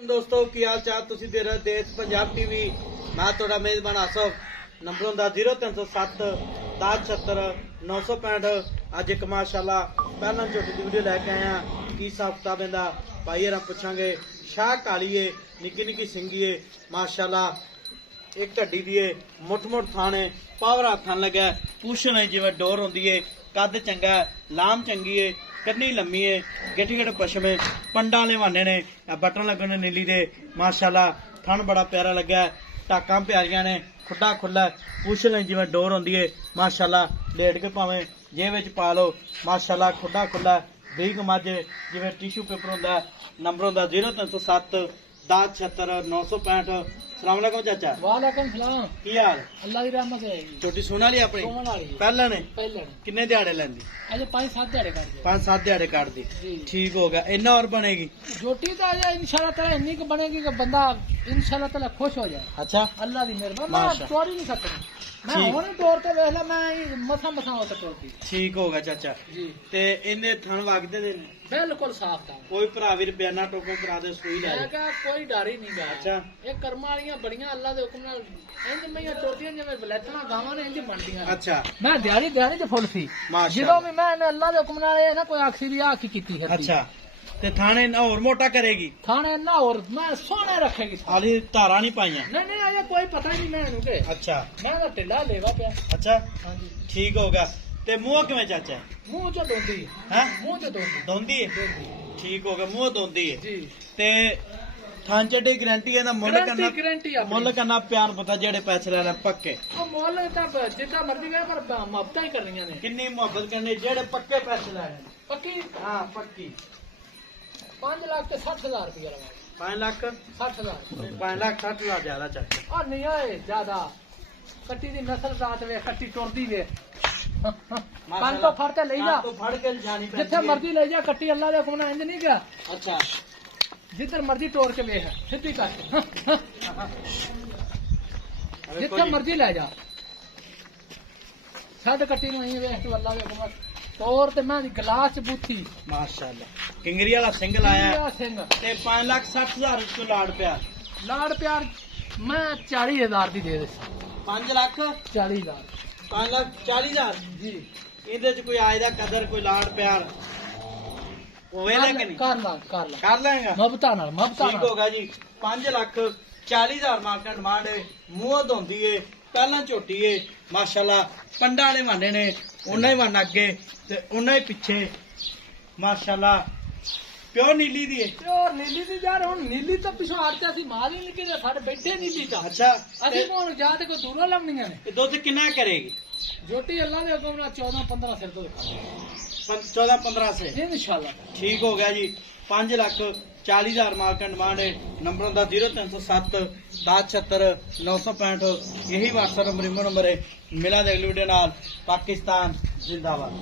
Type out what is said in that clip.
दोस्तों की हाल चाल तुसी दे रहे देश पंजाब टीवी मैं थोड़ा मेजबान आसफ नंबर होंदा 0307 1076 965 अज एक माशाल्लाह पहला छोटी दी वीडियो लैके आया की हिसाब किताब इंदा भाई हरा पुछांगे शाह काली है निक्की निक्की सिंगी है माशाल्लाह एक ढड्डी दी है मुठ मुठ थाने पावरा थान लगा पूछ नहीं जिवें डोर होंदी है कद चंगा लाम चंगी है कन्नी लम्मी है गेटी गेट पशम है पंडा लेवाने ने बटन लगने नीली दे माशाल्लाह थन बड़ा प्यारा लगा टाकां प्यारियां ने खुड्डा खुला पूछ लें जिवें डोर होंदी है माशाल्लाह लेट के भावें जेब विच पा लो माशाल्लाह खुड्डा खुला बीक मझ जिवें टिशू पेपर होंदा नंबर होंदा 0307 1076 965 सलाम अलैकुम चाचा। वालेकुम सलाम। की हाल? अल्लाह की रहमत है। छोटी सोना ली अपनी पहला ने किन्ने दिहाड़े लैंदी? अजे 5-7 दिहाड़े काट दे। 5-7 दिहाड़े काट दी। ठीक हो गया। इन्ना और बनेगी? जोटी तो अजे इंशाल्लाह ताला इतनी की बनेगी कि बंदा इंशाल्लाह ताला खुश हो जाए। अच्छा अल्लाह की मेहरबानी। मैं तोड़ नहीं सकता मैं हुण तोड़ ते वेख ला मैं मसा मसा होता तोड़ती। ठीक हो गया चाचा जी। ते इन्ने थन वगदे ने बिल्कुल साफ था। कोई भरा वीर बयाना टोको करा दे सुई ले कोई डर ही नहीं गा। अच्छा ये कर्म वालियां बड़ियां अल्लाह दे हुक्म नाल इंज मैयां टोटियां जिवें बलैथना गावां ने इंज बनदियां। अच्छा मैं दिहाड़ी ते फुल सी ਜਦੋਂ भी मैं अल्लाह दे हुक्म नाल ये ना कोई आखसी दी आखी कीती है। अच्छा ते थाने ना और मोटा करेगी? थाने ना और मैं सोने रखेगी। खाली धारा नहीं पाइयां? नहीं अजे कोई पता ही नहीं मैनू के। अच्छा मैं तो ढिला लेवा पिया। अच्छा हां जी ठीक होगा। ते मुंह किवें चाचा? मुंह चो दोंदी है। मुंह चो दोंदी है। ठीक होगा मुंह दोंदी है जी। ते थान चड्डी गारंटी है ना मुल करना प्यार पता जेड़े पैसे लेने पक्के मुल जितना मर्जी गए पर मोहब्बत ही करनी ने। कितनी मोहब्बत करनी जेड़े पक्के पैसे लेने? पक्की हां पक्की 5,60,000 रुपया लगा। 5,60,000 5,60,000 ज्यादा चाचा। और नहीं है ज्यादा कट्टी दी नस्ल रात वे कट्टी टुरदी वे कान तो फड़ के ले जा तो फड़ के जानी पे जिथे मर्जी ले जा कट्टी अल्लाह दे हुक्म नाल इंज नहीं गया। अच्छा जिधर मर्जी तोड़ के वेख सीधी कर जिथे मर्जी ले जा साड कट्टी नु वेख तू अल्लाह दे हुक्म तोड़ ते मैं गिलास बूथी माशाल्लाह किंगरी वाला सिंगल आया ते 5,60,000 को लाड़ प्यार मैं 40,000 दी दे दे। 5,40,000 5,40,000 जी। इहदे च कोई आज दा कदर कोई लाड़ प्यार होवेगा कि नहीं? कर लेगा मबता नाल ठीक होगा जी। 5,40,000 मार्केट डिमांड है। मुंह धोंदी है पहला झोटी है माशाल्लाह पंडा वाले वाने ने उन्ना ही वन अगे ते उन्ना ही पिछे माशाल्लाह प्योर नीली दी है। प्योर नीली दी यार हुन नीली तो पिछो आरते असि मार ही निकले साडे बैठे नीली ता। अच्छा असि कोण जा ते कोई दूरों लमणियां ने। दुध कितना करेगी जोटी? अल्लाह दे हुक्म नाल 14-15 सिर तो दिखा 14-15 से इंशाल्लाह ठीक हो गया जी। 5,40,000 मार्केट डिमांड है। नंबर होंदा 0307 1076 965 यही व्हाट्सएप नंबर है। मिला दे अगली वीडियो नाल। पाकिस्तान जिंदाबाद।